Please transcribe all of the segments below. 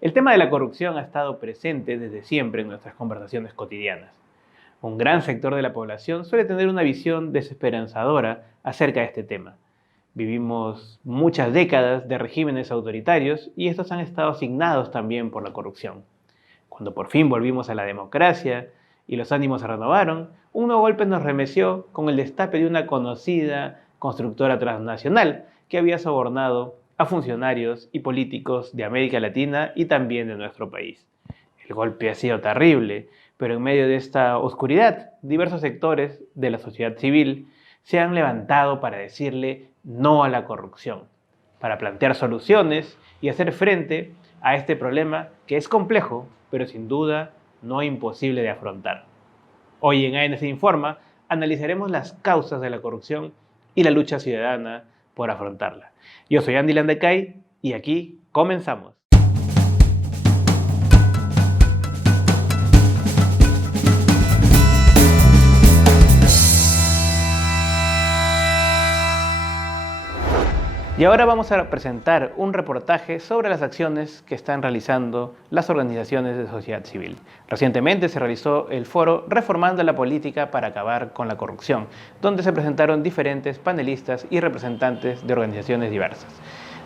El tema de la corrupción ha estado presente desde siempre en nuestras conversaciones cotidianas. Un gran sector de la población suele tener una visión desesperanzadora acerca de este tema. Vivimos muchas décadas de regímenes autoritarios y estos han estado asignados también por la corrupción. Cuando por fin volvimos a la democracia y los ánimos se renovaron, un nuevo golpe nos remeció con el destape de una conocida constructora transnacional que había sobornado a funcionarios y políticos de América Latina y también de nuestro país. El golpe ha sido terrible, pero en medio de esta oscuridad, diversos sectores de la sociedad civil se han levantado para decirle no a la corrupción, para plantear soluciones y hacer frente a este problema que es complejo, pero sin duda no imposible de afrontar. Hoy en ANC Informa analizaremos las causas de la corrupción y la lucha ciudadana por afrontarla. Yo soy Andy Landacay y aquí comenzamos. Y ahora vamos a presentar un reportaje sobre las acciones que están realizando las organizaciones de sociedad civil. Recientemente se realizó el foro Reformando la Política para Acabar con la Corrupción, donde se presentaron diferentes panelistas y representantes de organizaciones diversas.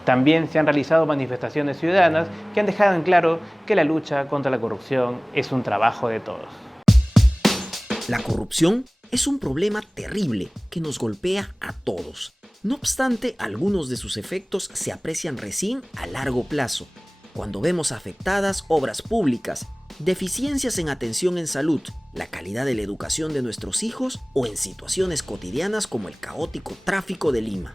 También se han realizado manifestaciones ciudadanas que han dejado en claro que la lucha contra la corrupción es un trabajo de todos. La corrupción es un problema terrible que nos golpea a todos. No obstante, algunos de sus efectos se aprecian recién a largo plazo, cuando vemos afectadas obras públicas, deficiencias en atención en salud, la calidad de la educación de nuestros hijos o en situaciones cotidianas como el caótico tráfico de Lima.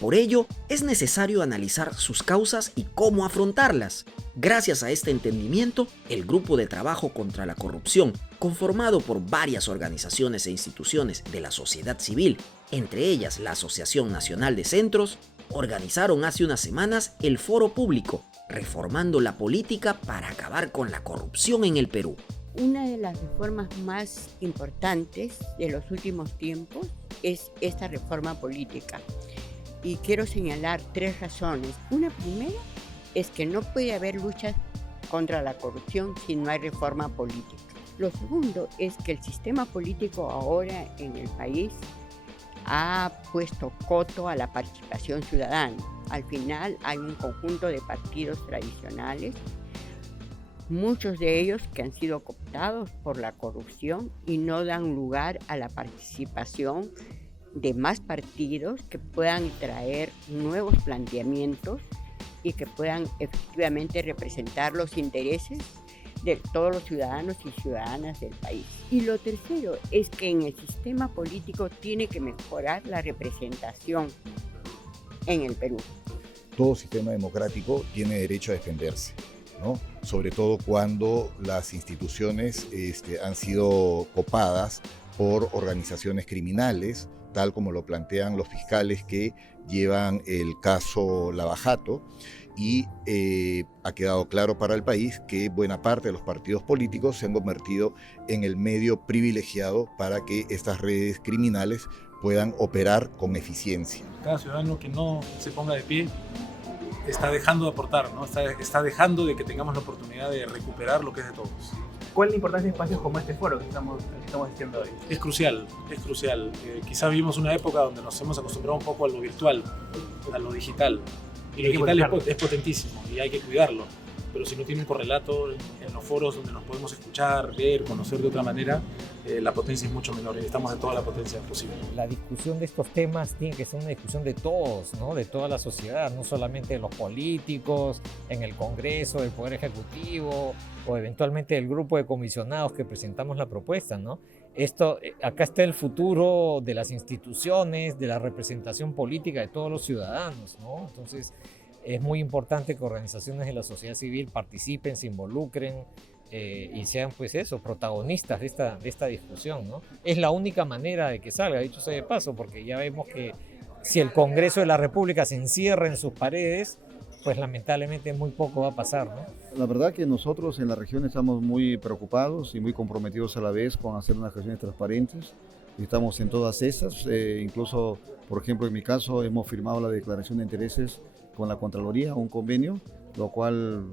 Por ello, es necesario analizar sus causas y cómo afrontarlas. Gracias a este entendimiento, el Grupo de Trabajo contra la Corrupción, conformado por varias organizaciones e instituciones de la sociedad civil, entre ellas la Asociación Nacional de Centros, organizaron hace unas semanas el foro público Reformando la Política para Acabar con la Corrupción en el Perú. Una de las reformas más importantes de los últimos tiempos es esta reforma política. Y quiero señalar 3 razones. Una primera es que no puede haber lucha contra la corrupción si no hay reforma política. Lo segundo es que el sistema político ahora en el país ha puesto coto a la participación ciudadana. Al final hay un conjunto de partidos tradicionales, muchos de ellos que han sido cooptados por la corrupción y no dan lugar a la participación de más partidos que puedan traer nuevos planteamientos y que puedan efectivamente representar los intereses de todos los ciudadanos y ciudadanas del país. Y lo tercero es que en el sistema político tiene que mejorar la representación en el Perú. Todo sistema democrático tiene derecho a defenderse, ¿no? Sobre todo cuando las instituciones han sido copadas por organizaciones criminales, tal como lo plantean los fiscales que llevan el caso Lava Jato, y ha quedado claro para el país que buena parte de los partidos políticos se han convertido en el medio privilegiado para que estas redes criminales puedan operar con eficiencia. Cada ciudadano que no se ponga de pie está dejando de aportar, ¿no? Está dejando de que tengamos la oportunidad de recuperar lo que es de todos. ¿Cuál es la importancia de espacios como este foro que estamos haciendo hoy? Es crucial, es crucial. Quizás vivimos una época donde nos hemos acostumbrado un poco a lo virtual, a lo digital. Y lo digital es potentísimo y hay que cuidarlo. Pero si no tiene un correlato en los foros donde nos podemos escuchar, ver, conocer de otra manera, la potencia es mucho menor y necesitamos de toda la potencia posible. La discusión de estos temas tiene que ser una discusión de todos, ¿no? De toda la sociedad, no solamente de los políticos, en el Congreso, del Poder Ejecutivo o eventualmente del grupo de comisionados que presentamos la propuesta, ¿no? Acá está el futuro de las instituciones, de la representación política de todos los ciudadanos, ¿no? Entonces, es muy importante que organizaciones de la sociedad civil participen, se involucren y sean, pues eso, protagonistas de esta discusión, ¿no? Es la única manera de que salga, dicho sea de paso, porque ya vemos que si el Congreso de la República se encierra en sus paredes, pues lamentablemente muy poco va a pasar, ¿no? La verdad que nosotros en la región estamos muy preocupados y muy comprometidos a la vez con hacer unas gestiones transparentes. Estamos en todas esas, incluso, por ejemplo, en mi caso, hemos firmado la declaración de intereses con la Contraloría, un convenio lo cual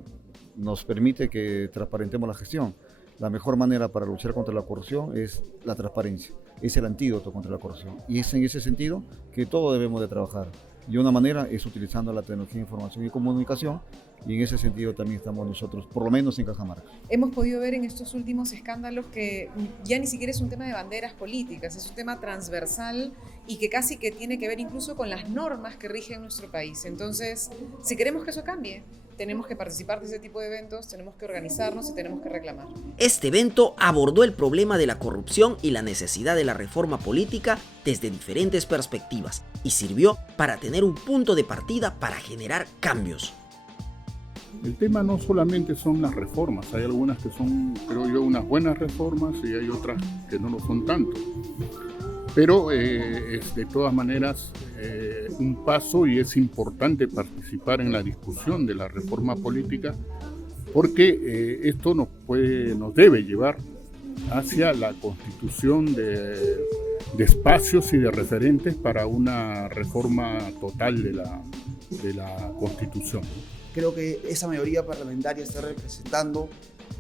nos permite que transparentemos la gestión. La mejor manera para luchar contra la corrupción es la transparencia, es el antídoto contra la corrupción. Y es en ese sentido que todos debemos de trabajar. Y una manera es utilizando la tecnología de información y comunicación, y en ese sentido también estamos nosotros, por lo menos en Cajamarca. Hemos podido ver en estos últimos escándalos que ya ni siquiera es un tema de banderas políticas, es un tema transversal y que casi que tiene que ver incluso con las normas que rigen nuestro país. Entonces, si queremos que eso cambie, tenemos que participar de ese tipo de eventos, tenemos que organizarnos y tenemos que reclamar. Este evento abordó el problema de la corrupción y la necesidad de la reforma política desde diferentes perspectivas y sirvió para tener un punto de partida para generar cambios. El tema no solamente son las reformas, hay algunas que son, creo yo, unas buenas reformas y hay otras que no lo son tanto. Pero es de todas maneras un paso y es importante participar en la discusión de la reforma política porque esto nos debe llevar hacia la constitución de espacios y de referentes para una reforma total de la Constitución. Creo que esa mayoría parlamentaria está representando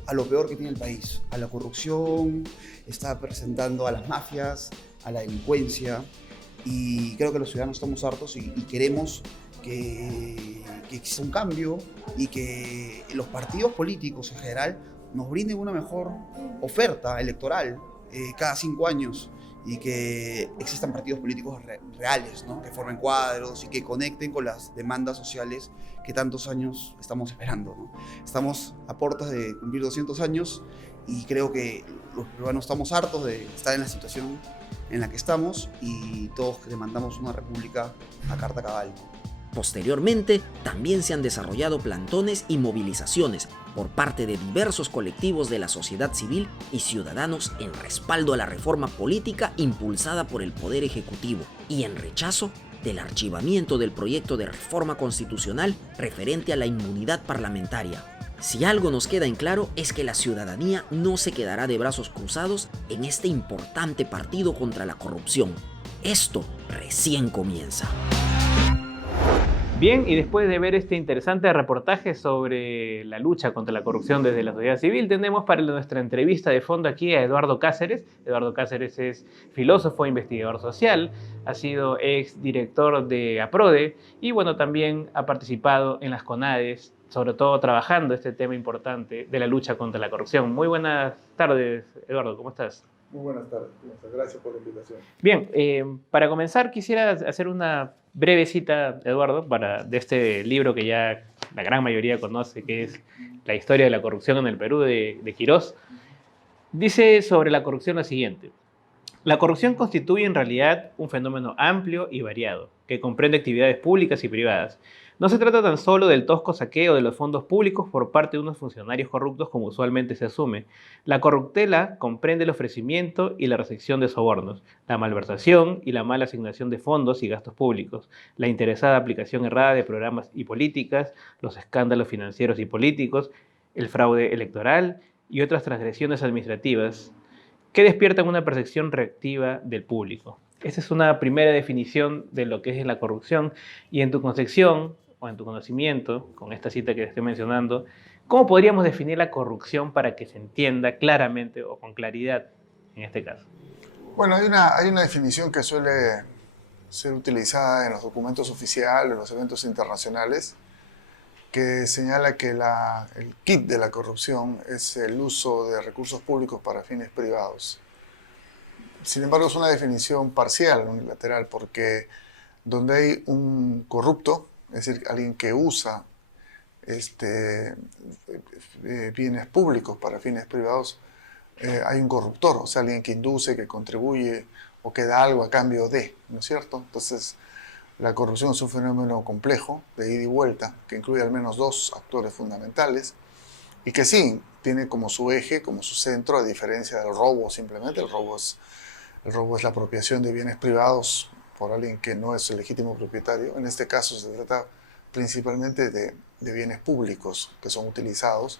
a lo peor que tiene el país, a la corrupción, está representando a las mafias, a la delincuencia, y creo que los ciudadanos estamos hartos y queremos que exista un cambio y que los partidos políticos en general nos brinden una mejor oferta electoral cada 5 años y que existan partidos políticos reales, ¿no? Que formen cuadros y que conecten con las demandas sociales que tantos años estamos esperando, ¿no? Estamos a puertas de cumplir 200 años y creo que los peruanos estamos hartos de estar en la situación en la que estamos y todos demandamos una república a carta cabal. Posteriormente, también se han desarrollado plantones y movilizaciones por parte de diversos colectivos de la sociedad civil y ciudadanos en respaldo a la reforma política impulsada por el Poder Ejecutivo y en rechazo del archivamiento del proyecto de reforma constitucional referente a la inmunidad parlamentaria. Si algo nos queda en claro es que la ciudadanía no se quedará de brazos cruzados en este importante partido contra la corrupción. Esto recién comienza. Bien, y después de ver este interesante reportaje sobre la lucha contra la corrupción desde la sociedad civil, tenemos para nuestra entrevista de fondo aquí a Eduardo Cáceres. Eduardo Cáceres es filósofo e investigador social, ha sido exdirector de APRODE y bueno, también ha participado en las CONADES, sobre todo trabajando este tema importante de la lucha contra la corrupción. Muy buenas tardes, Eduardo, ¿cómo estás? Muy buenas tardes, gracias por la invitación. Bien, para comenzar quisiera hacer una breve cita, Eduardo, de este libro que ya la gran mayoría conoce, que es La historia de la corrupción en el Perú, de Quirós. Dice sobre la corrupción lo siguiente: la corrupción constituye en realidad un fenómeno amplio y variado, que comprende actividades públicas y privadas. No se trata tan solo del tosco saqueo de los fondos públicos por parte de unos funcionarios corruptos como usualmente se asume. La corruptela comprende el ofrecimiento y la recepción de sobornos, la malversación y la mala asignación de fondos y gastos públicos, la interesada aplicación errada de programas y políticas, los escándalos financieros y políticos, el fraude electoral y otras transgresiones administrativas que despiertan una percepción reactiva del público. Esa es una primera definición de lo que es la corrupción y en tu concepción o en tu conocimiento, con esta cita que estoy mencionando, ¿cómo podríamos definir la corrupción para que se entienda claramente o con claridad en este caso? Bueno, hay una definición que suele ser utilizada en los documentos oficiales, en los eventos internacionales, que señala que el kit de la corrupción es el uso de recursos públicos para fines privados. Sin embargo, es una definición parcial, unilateral, porque donde hay un corrupto, es decir, alguien que usa bienes públicos para fines privados, hay un corruptor, o sea, alguien que induce, que contribuye o que da algo a cambio de, ¿no es cierto? Entonces, la corrupción es un fenómeno complejo, de ida y vuelta, que incluye al menos 2 actores fundamentales y que sí, tiene como su eje, como su centro, a diferencia del robo simplemente. El robo es la apropiación de bienes privados por alguien que no es el legítimo propietario. En este caso se trata principalmente de bienes públicos que son utilizados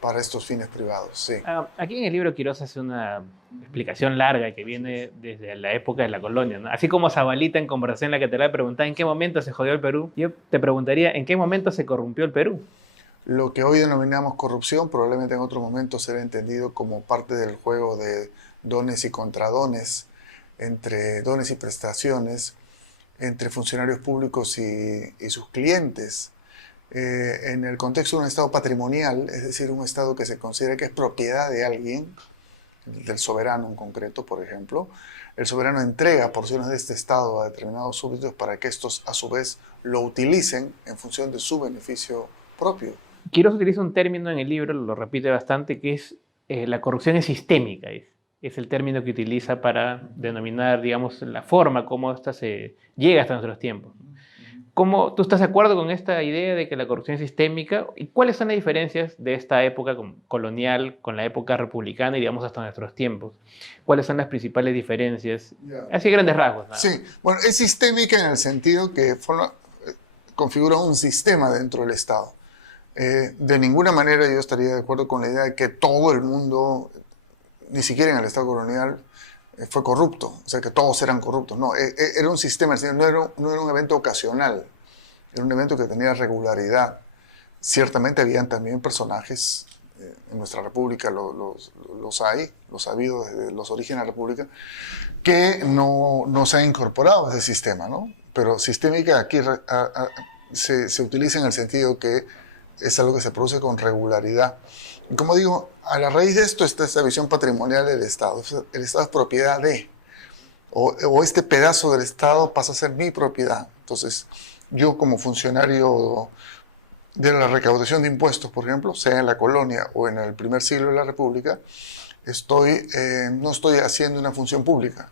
para estos fines privados. Sí. Aquí en el libro Quirós hace una explicación larga que viene desde la época de la colonia, ¿no? Así como Zabalita en Conversación en la Catedral preguntaba en qué momento se jodió el Perú, yo te preguntaría en qué momento se corrompió el Perú. Lo que hoy denominamos corrupción probablemente en otro momento será entendido como parte del juego de dones y contradones, entre dones y prestaciones, entre funcionarios públicos y sus clientes. En el contexto de un Estado patrimonial, es decir, un Estado que se considera que es propiedad de alguien, del soberano en concreto, por ejemplo, el soberano entrega porciones de este Estado a determinados súbditos para que estos, a su vez, lo utilicen en función de su beneficio propio. Quirós utiliza un término en el libro, lo repite bastante, que es la corrupción es sistémica. Es el término que utiliza para denominar, digamos, la forma como esta se llega hasta nuestros tiempos. ¿Cómo, tú estás de acuerdo con esta idea de que la corrupción es sistémica? ¿Y cuáles son las diferencias de esta época colonial con la época republicana y, digamos, hasta nuestros tiempos? ¿Cuáles son las principales diferencias? Así grandes rasgos. ¿No? Sí, bueno, es sistémica en el sentido que configura un sistema dentro del Estado. De ninguna manera yo estaría de acuerdo con la idea de que todo el mundo, ni siquiera en el Estado colonial, fue corrupto, o sea que todos eran corruptos. No, era un sistema, no era un evento ocasional, era un evento que tenía regularidad. Ciertamente habían también personajes en nuestra república, los hay, los ha habido desde los orígenes de la república, que no se han incorporado a ese sistema, ¿no? Pero sistémica aquí se utiliza en el sentido que es algo que se produce con regularidad. Y como digo, a la raíz de esto está esta visión patrimonial del Estado. El Estado es propiedad de, o este pedazo del Estado pasa a ser mi propiedad. Entonces, yo como funcionario de la recaudación de impuestos, por ejemplo, sea en la colonia o en el primer siglo de la República, no estoy haciendo una función pública,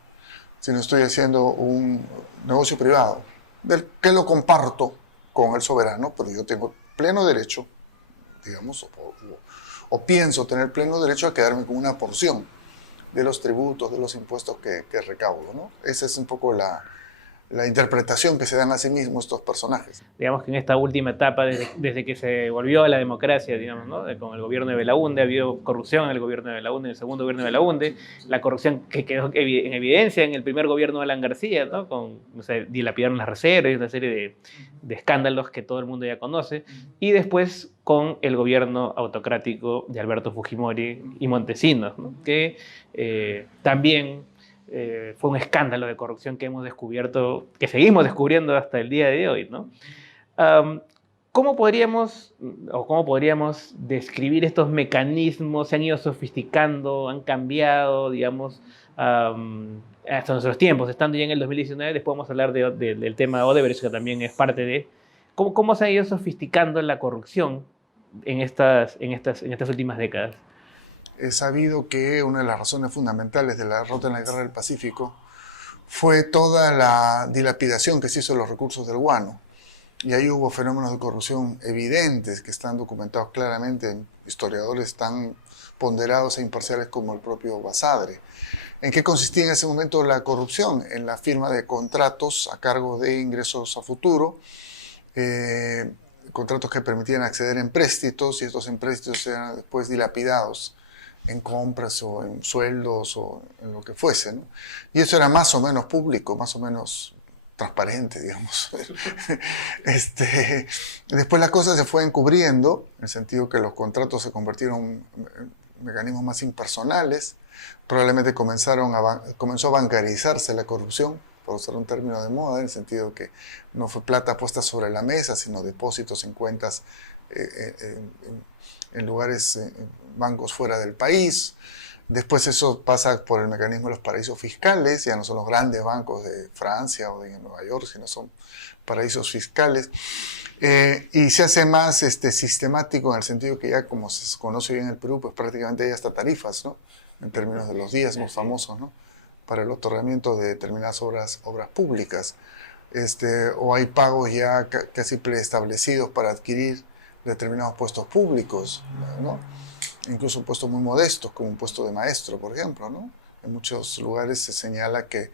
sino estoy haciendo un negocio privado, del que lo comparto con el soberano, pero yo tengo pleno derecho, digamos, o pienso tener pleno derecho a quedarme con una porción de los tributos, de los impuestos que recaudo, ¿no? Esa es un poco la interpretación que se dan a sí mismos estos personajes. Digamos que en esta última etapa, desde que se volvió a la democracia, digamos, ¿no? Con el gobierno de Belaúnde, ha habido corrupción en el gobierno de Belaúnde, en el segundo gobierno de Belaúnde, la corrupción que quedó en evidencia en el primer gobierno de Alan García, ¿no? Con, o sea, dilapidaron las reservas y una serie de escándalos que todo el mundo ya conoce, y después con el gobierno autocrático de Alberto Fujimori y Montesinos, ¿no? Que también fue un escándalo de corrupción que hemos descubierto, que seguimos descubriendo hasta el día de hoy, ¿no? ¿Cómo podríamos describir estos mecanismos? ¿Se han ido sofisticando, han cambiado, digamos, hasta nuestros tiempos? Estando ya en el 2019, después vamos a hablar del tema Odebrecht, que también es parte de... ¿Cómo se ha ido sofisticando la corrupción en estas últimas décadas? Es sabido que una de las razones fundamentales de la derrota en la Guerra del Pacífico fue toda la dilapidación que se hizo de los recursos del guano. Y ahí hubo fenómenos de corrupción evidentes que están documentados claramente en historiadores tan ponderados e imparciales como el propio Basadre. ¿En qué consistía en ese momento la corrupción? En la firma de contratos a cargo de ingresos a futuro, contratos que permitían acceder a empréstitos, y estos empréstitos eran después dilapidados en compras o en sueldos o en lo que fuese, ¿no? Y eso era más o menos público, más o menos transparente, digamos. Después las cosas se fue encubriendo, en el sentido que los contratos se convirtieron en mecanismos más impersonales, probablemente comenzó a bancarizarse la corrupción, por usar un término de moda, en el sentido que no fue plata puesta sobre la mesa, sino depósitos en cuentas en lugares, bancos fuera del país. Después eso pasa por el mecanismo de los paraísos fiscales, ya no son los grandes bancos de Francia o de Nueva York, sino son paraísos fiscales. Y se hace más sistemático en el sentido que ya, como se conoce bien en el Perú, pues prácticamente hay hasta tarifas, ¿no? En términos de los diezmos famosos, ¿no? Para el otorgamiento de determinadas obras públicas. O hay pagos ya casi preestablecidos para adquirir determinados puestos públicos, ¿no? Incluso puestos muy modestos, como un puesto de maestro, por ejemplo, ¿no? En muchos lugares se señala que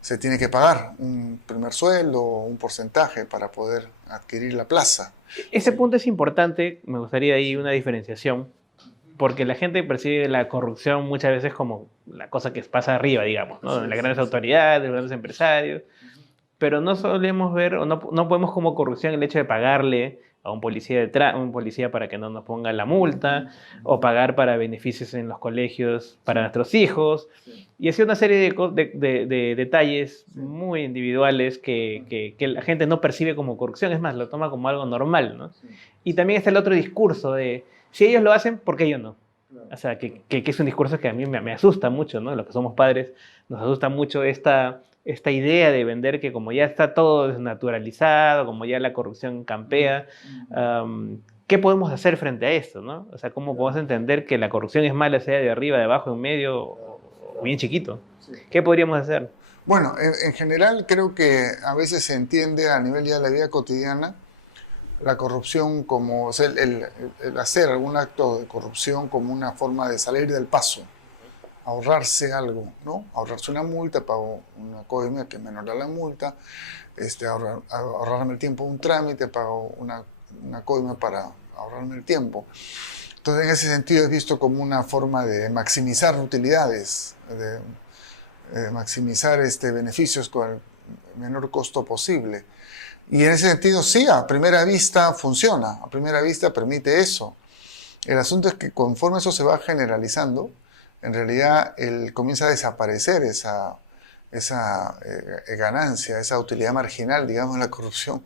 se tiene que pagar un primer sueldo o un porcentaje para poder adquirir la plaza. Ese punto es importante, me gustaría ahí una diferenciación, porque la gente percibe la corrupción muchas veces como la cosa que pasa arriba, digamos, ¿no? Las grandes autoridades, los grandes empresarios, pero no solemos ver, o no podemos como corrupción el hecho de pagarle a un policía para que no nos ponga la multa, o pagar para beneficios en los colegios para nuestros hijos, y así una serie de detalles muy individuales que la gente no percibe como corrupción, es más, lo toma como algo normal, ¿no? Y también está el otro discurso de, si ellos lo hacen, ¿por qué yo no? O sea, que es un discurso que a mí me asusta mucho, ¿no? Los que somos padres, nos asusta mucho esta idea de vender que como ya está todo desnaturalizado, como ya la corrupción campea, ¿qué podemos hacer frente a esto, no? O sea, ¿cómo podemos entender que la corrupción es mala, sea de arriba, de abajo, en medio o bien chiquito? ¿Qué podríamos hacer? Bueno, en general creo que a veces se entiende a nivel ya de la vida cotidiana la corrupción como, o sea, el hacer algún acto de corrupción como una forma de salir del paso, ahorrarse algo, ¿no? Ahorrarse una multa, pago una coima que es menor a la multa, ahorrarme el tiempo de un trámite, pago una coima para ahorrarme el tiempo. Entonces, en ese sentido es visto como una forma de maximizar utilidades, de maximizar beneficios con el menor costo posible. Y en ese sentido, sí, a primera vista funciona, a primera vista permite eso. El asunto es que conforme eso se va generalizando, en realidad comienza a desaparecer esa ganancia, esa utilidad marginal, digamos, de la corrupción,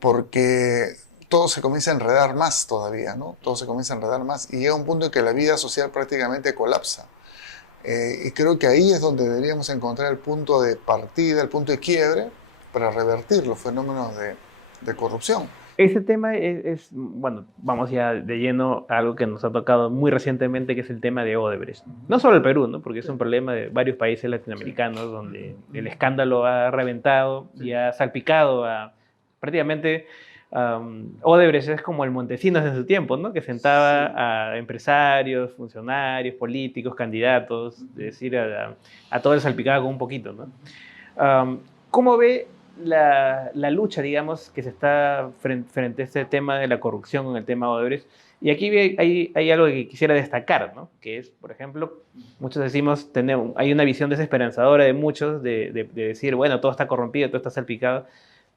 porque todo se comienza a enredar más todavía, ¿no? Todo se comienza a enredar más y llega un punto en que la vida social prácticamente colapsa. Y creo que ahí es donde deberíamos encontrar el punto de partida, el punto de quiebre, para revertir los fenómenos de corrupción. Ese tema bueno, vamos ya de lleno a algo que nos ha tocado muy recientemente, que es el tema de Odebrecht. No solo el Perú, ¿no? Porque es un problema de varios países latinoamericanos donde el escándalo ha reventado y ha salpicado a prácticamente... Odebrecht es como el Montesinos en su tiempo, ¿no? Que sentaba a empresarios, funcionarios, políticos, candidatos, es decir, a todo el salpicado con un poquito, ¿no? ¿Cómo ve la lucha, digamos, que se está frente a este tema de la corrupción con el tema Odebrecht? Y aquí hay algo que quisiera destacar, ¿no? Que es, por ejemplo, muchos decimos, hay una visión desesperanzadora de muchos de decir, bueno, todo está corrompido, todo está salpicado.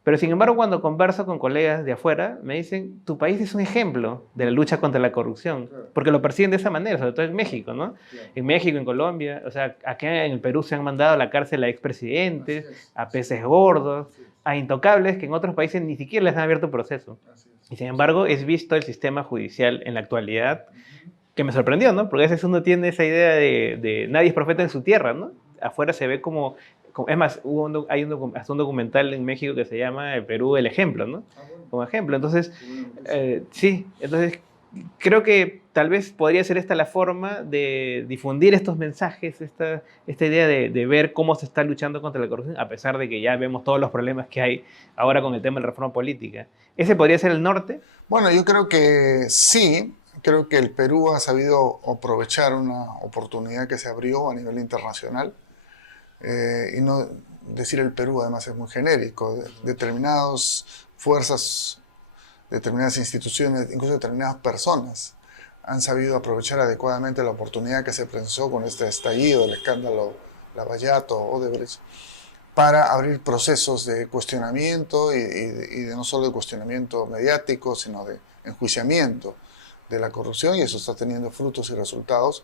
Pero sin embargo, cuando converso con colegas de afuera, me dicen, tu país es un ejemplo de la lucha contra la corrupción, porque lo perciben de esa manera, sobre todo en México, ¿no? En México, en Colombia, o sea, acá en el Perú se han mandado a la cárcel a expresidentes, a peces gordos, a intocables que en otros países ni siquiera les han abierto proceso. Y sin embargo, es visto el sistema judicial en la actualidad, que me sorprendió, ¿no? Porque a veces uno tiene esa idea de nadie es profeta en su tierra, ¿no? Afuera se ve como es más, hay hasta un documental en México que se llama El Perú, el ejemplo, ¿no? Como ejemplo. Entonces, sí, entonces creo que tal vez podría ser esta la forma de difundir estos mensajes, esta idea de ver cómo se está luchando contra la corrupción, a pesar de que ya vemos todos los problemas que hay ahora con el tema de la reforma política. ¿Ese podría ser el norte? Bueno, yo creo que sí. Creo que el Perú ha sabido aprovechar una oportunidad que se abrió a nivel internacional. Y no decir el Perú además es muy genérico, determinadas fuerzas, determinadas instituciones, incluso determinadas personas han sabido aprovechar adecuadamente la oportunidad que se presentó con este estallido del escándalo Lavallato, Odebrecht, para abrir procesos de cuestionamiento y de no solo de cuestionamiento mediático, sino de enjuiciamiento de la corrupción, y eso está teniendo frutos y resultados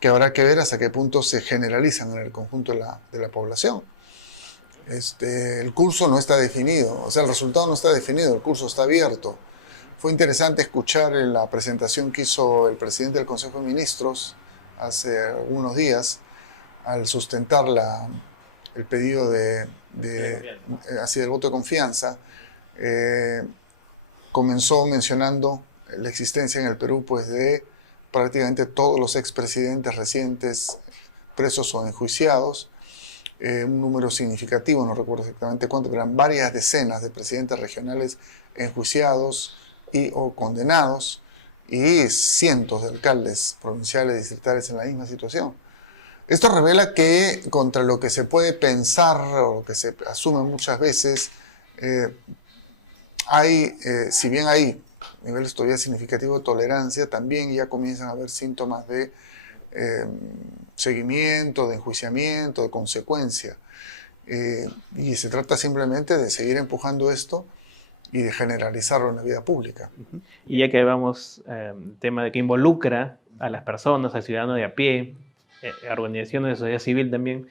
que habrá que ver hasta qué punto se generalizan en el conjunto de la población. El curso no está definido, o sea, el resultado no está definido, el curso está abierto. Fue interesante escuchar en la presentación que hizo el presidente del Consejo de Ministros hace algunos días, al sustentar el pedido del voto de confianza, comenzó mencionando la existencia en el Perú pues, de prácticamente todos los expresidentes recientes presos o enjuiciados, un número significativo, no recuerdo exactamente cuánto, pero eran varias decenas de presidentes regionales enjuiciados o condenados, y cientos de alcaldes provinciales y distritales en la misma situación. Esto revela que contra lo que se puede pensar o lo que se asume muchas veces, si bien hay niveles todavía significativos de tolerancia, también ya comienzan a haber síntomas de seguimiento, de enjuiciamiento, de consecuencia. Y se trata simplemente de seguir empujando esto y de generalizarlo en la vida pública. Y ya que vamos al tema de que involucra a las personas, al ciudadano de a pie, organizaciones de sociedad civil también,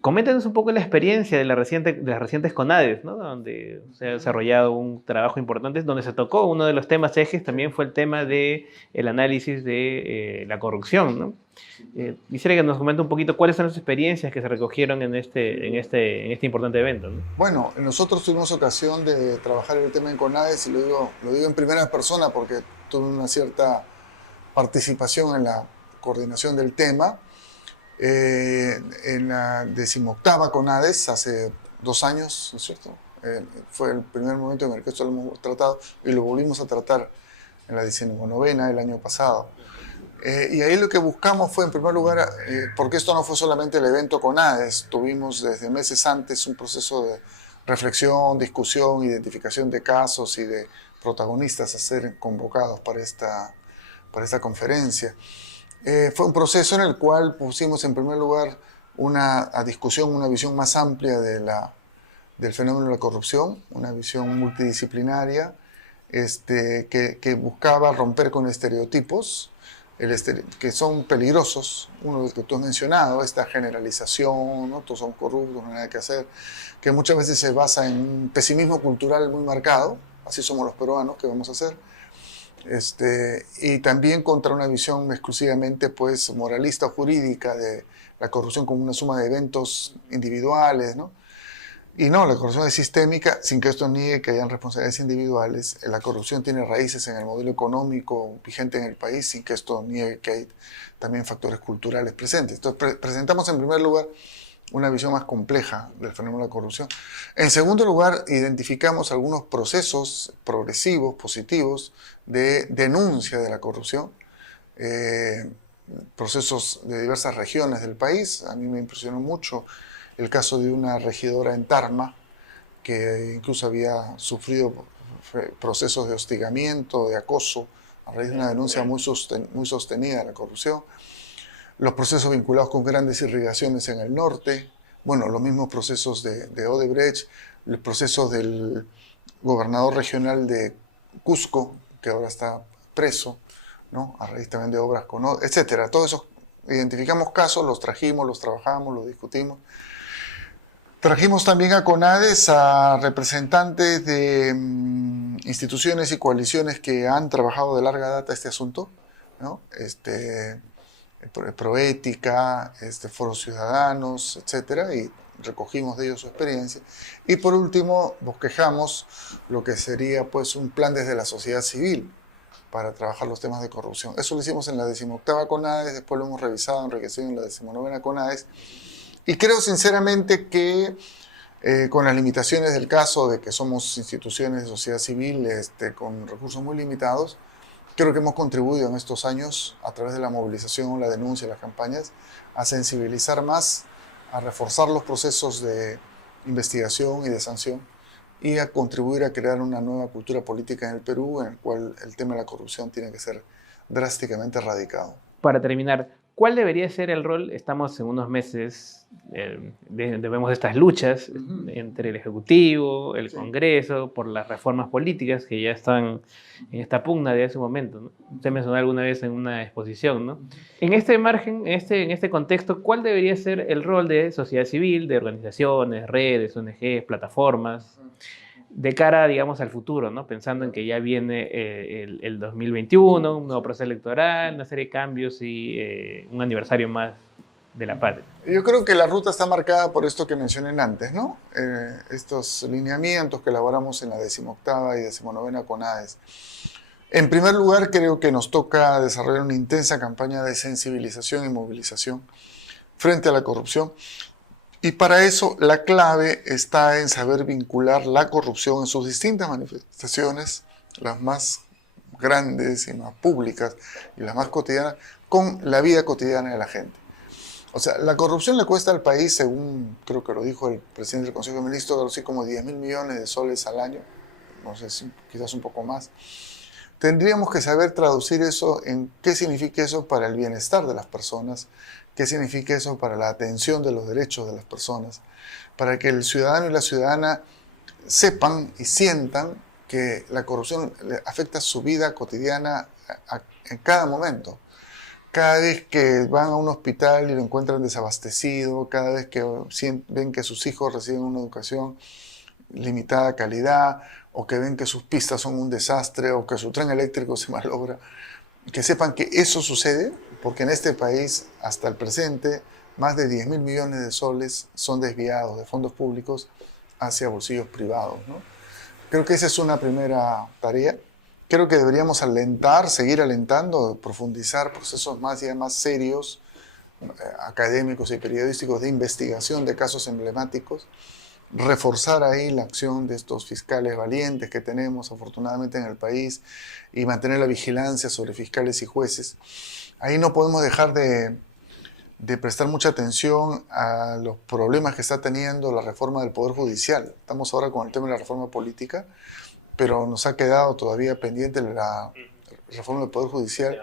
coméntanos un poco la experiencia de las recientes CONADES, ¿no? Donde se ha desarrollado un trabajo importante, donde se tocó uno de los temas ejes, también fue el tema del análisis de la corrupción, ¿no? Quisiera que nos comente un poquito cuáles son las experiencias que se recogieron en este importante evento, ¿no? Bueno, nosotros tuvimos ocasión de trabajar el tema en CONADES y lo digo en primera persona porque tuve una cierta participación en la coordinación del tema. En la 18ª CONADES, hace 2 años, ¿no es cierto? Fue el primer momento en el que esto lo hemos tratado y lo volvimos a tratar en la 19ª el año pasado. Y ahí lo que buscamos fue, en primer lugar, porque esto no fue solamente el evento CONADES, tuvimos desde meses antes un proceso de reflexión, discusión, identificación de casos y de protagonistas a ser convocados para esta conferencia. Fue un proceso en el cual pusimos en primer lugar a discusión una visión más amplia del fenómeno de la corrupción, una visión multidisciplinaria que buscaba romper con estereotipos que son peligrosos. Uno del que tú has mencionado, esta generalización, ¿no? Todos son corruptos, no hay nada que hacer, que muchas veces se basa en un pesimismo cultural muy marcado, así somos los peruanos, ¿qué vamos a hacer? Y también contra una visión exclusivamente pues, moralista o jurídica de la corrupción como una suma de eventos individuales, ¿no? Y no, la corrupción es sistémica, sin que esto niegue que hayan responsabilidades individuales. La corrupción tiene raíces en el modelo económico vigente en el país, sin que esto niegue que hay también factores culturales presentes. Entonces, presentamos en primer lugar una visión más compleja del fenómeno de la corrupción. En segundo lugar, identificamos algunos procesos progresivos, positivos, de denuncia de la corrupción, procesos de diversas regiones del país. A mí me impresionó mucho el caso de una regidora en Tarma, que incluso había sufrido procesos de hostigamiento, de acoso, a raíz de una denuncia muy sostenida de la corrupción. Los procesos vinculados con grandes irrigaciones en el norte, bueno, los mismos procesos de Odebrecht, los procesos del gobernador regional de Cusco, que ahora está preso, ¿no? A raíz también de obras con etcétera. Todos esos, identificamos casos, los trajimos, los trabajamos, los discutimos. Trajimos también a CONADES a representantes de instituciones y coaliciones que han trabajado de larga data este asunto, ¿no? Proética, Foros Ciudadanos, etcétera, y recogimos de ellos su experiencia. Y por último, bosquejamos lo que sería pues un plan desde la sociedad civil para trabajar los temas de corrupción. Eso lo hicimos en la 18ª CONADES, después lo hemos revisado, enriquecido en la 19ª CONADES, y creo sinceramente que con las limitaciones del caso de que somos instituciones de sociedad civil con recursos muy limitados, creo que hemos contribuido en estos años, a través de la movilización, la denuncia, las campañas, a sensibilizar más, a reforzar los procesos de investigación y de sanción y a contribuir a crear una nueva cultura política en el Perú, en el cual el tema de la corrupción tiene que ser drásticamente erradicado. Para terminar, ¿cuál debería ser el rol? Estamos en unos meses, vemos estas luchas entre el Ejecutivo, el Congreso, por las reformas políticas que ya están en esta pugna de ese momento, ¿no? Usted mencionó alguna vez en una exposición, ¿no? En este margen, en este contexto, ¿cuál debería ser el rol de sociedad civil, de organizaciones, redes, ONGs, plataformas, de cara, digamos, al futuro, ¿no? Pensando en que ya viene el 2021, un nuevo proceso electoral, una serie de cambios y un aniversario más de la patria? Yo creo que la ruta está marcada por esto que mencioné antes, ¿no? Estos lineamientos que elaboramos en la 18ª y 19ª CONADES. En primer lugar, creo que nos toca desarrollar una intensa campaña de sensibilización y movilización frente a la corrupción. Y para eso la clave está en saber vincular la corrupción en sus distintas manifestaciones, las más grandes y más públicas y las más cotidianas, con la vida cotidiana de la gente. O sea, la corrupción le cuesta al país, según creo que lo dijo el presidente del Consejo de Ministros, algo así como 10.000 millones de soles al año, no sé si quizás un poco más. Tendríamos que saber traducir eso en qué significa eso para el bienestar de las personas, qué significa eso para la atención de los derechos de las personas, para que el ciudadano y la ciudadana sepan y sientan que la corrupción afecta su vida cotidiana en cada momento. Cada vez que van a un hospital y lo encuentran desabastecido, cada vez que ven que sus hijos reciben una educación limitada calidad, o que ven que sus pistas son un desastre, o que su tren eléctrico se malogra, que sepan que eso sucede porque en este país, hasta el presente, más de 10.000 millones de soles son desviados de fondos públicos hacia bolsillos privados, ¿no? Creo que esa es una primera tarea. Creo que deberíamos seguir alentando, profundizar procesos más serios, académicos y periodísticos de investigación de casos emblemáticos, reforzar ahí la acción de estos fiscales valientes que tenemos afortunadamente en el país y mantener la vigilancia sobre fiscales y jueces. Ahí no podemos dejar de prestar mucha atención a los problemas que está teniendo la reforma del Poder Judicial. Estamos ahora con el tema de la reforma política, pero nos ha quedado todavía pendiente la reforma del Poder Judicial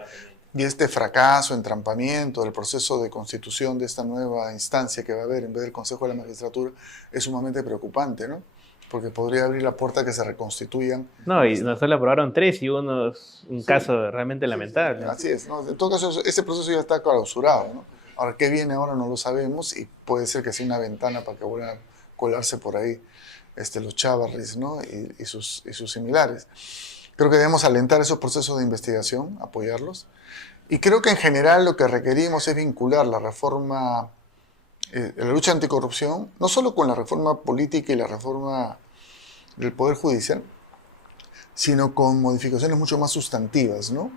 y este fracaso, entrampamiento del proceso de constitución de esta nueva instancia que va a haber en vez del Consejo de la Magistratura es sumamente preocupante, ¿no? Porque podría abrir la puerta a que se reconstituyan. No, y nosotros aprobaron 3 y uno es un caso realmente lamentable. Así es, ¿no? En todo caso, ese proceso ya está clausurado, ¿no? Ahora, ¿qué viene ahora? No lo sabemos y puede ser que sea una ventana para que vuelvan a colarse por ahí los Chávarris, ¿no? y sus similares. Creo que debemos alentar esos procesos de investigación, apoyarlos. Y creo que en general lo que requerimos es vincular la reforma, la lucha anticorrupción, no solo con la reforma política y la reforma del Poder Judicial, sino con modificaciones mucho más sustantivas, ¿no?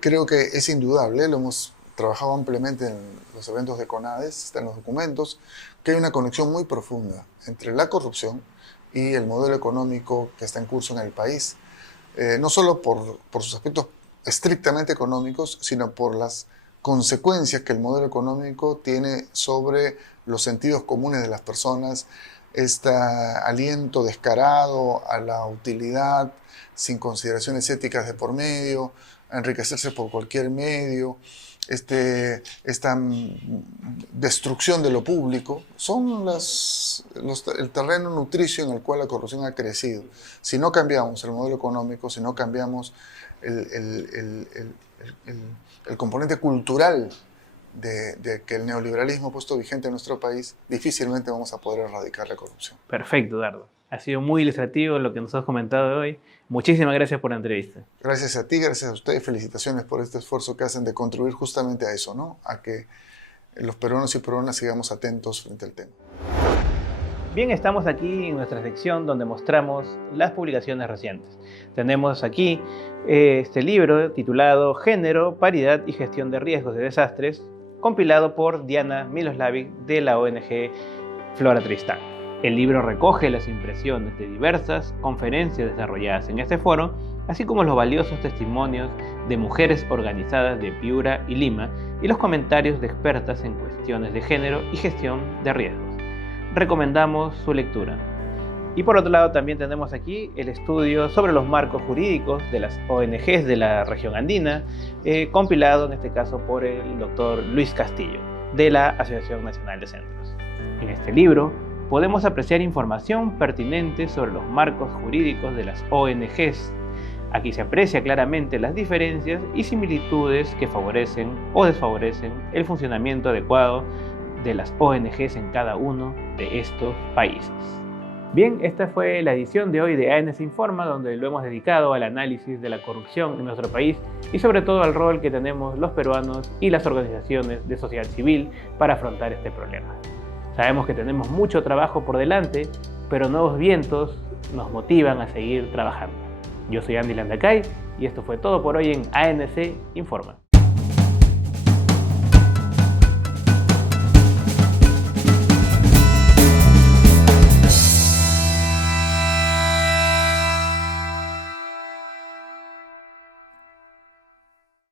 Creo que es indudable, lo hemos trabajado ampliamente en los eventos de CONADES, está en los documentos, que hay una conexión muy profunda entre la corrupción y el modelo económico que está en curso en el país. No solo por sus aspectos estrictamente económicos, sino por las consecuencias que el modelo económico tiene sobre los sentidos comunes de las personas, este aliento descarado a la utilidad, sin consideraciones éticas de por medio, a enriquecerse por cualquier medio, esta destrucción de lo público, son el terreno nutricio en el cual la corrupción ha crecido. Si no cambiamos el modelo económico, si no cambiamos el componente cultural de que el neoliberalismo ha puesto vigente en nuestro país, difícilmente vamos a poder erradicar la corrupción. Perfecto, Dardo. Ha sido muy ilustrativo lo que nos has comentado hoy. Muchísimas gracias por la entrevista. Gracias a ti, gracias a ustedes. Felicitaciones por este esfuerzo que hacen de contribuir justamente a eso, ¿no? A que los peruanos y peruanas sigamos atentos frente al tema. Bien, estamos aquí en nuestra sección donde mostramos las publicaciones recientes. Tenemos aquí este libro titulado Género, Paridad y Gestión de Riesgos de Desastres, compilado por Diana Miloslavic de la ONG Flora Tristán. El libro recoge las impresiones de diversas conferencias desarrolladas en este foro, así como los valiosos testimonios de mujeres organizadas de Piura y Lima y los comentarios de expertas en cuestiones de género y gestión de riesgos. Recomendamos su lectura. Y por otro lado también tenemos aquí el estudio sobre los marcos jurídicos de las ONGs de la región andina, compilado en este caso por el doctor Luis Castillo, de la Asociación Nacional de Centros. En este libro podemos apreciar información pertinente sobre los marcos jurídicos de las ONGs. Aquí se aprecia claramente las diferencias y similitudes que favorecen o desfavorecen el funcionamiento adecuado de las ONGs en cada uno de estos países. Bien, esta fue la edición de hoy de ANC Informa, donde lo hemos dedicado al análisis de la corrupción en nuestro país y sobre todo al rol que tenemos los peruanos y las organizaciones de sociedad civil para afrontar este problema. Sabemos que tenemos mucho trabajo por delante, pero nuevos vientos nos motivan a seguir trabajando. Yo soy Andy Landacay y esto fue todo por hoy en ANC Informa.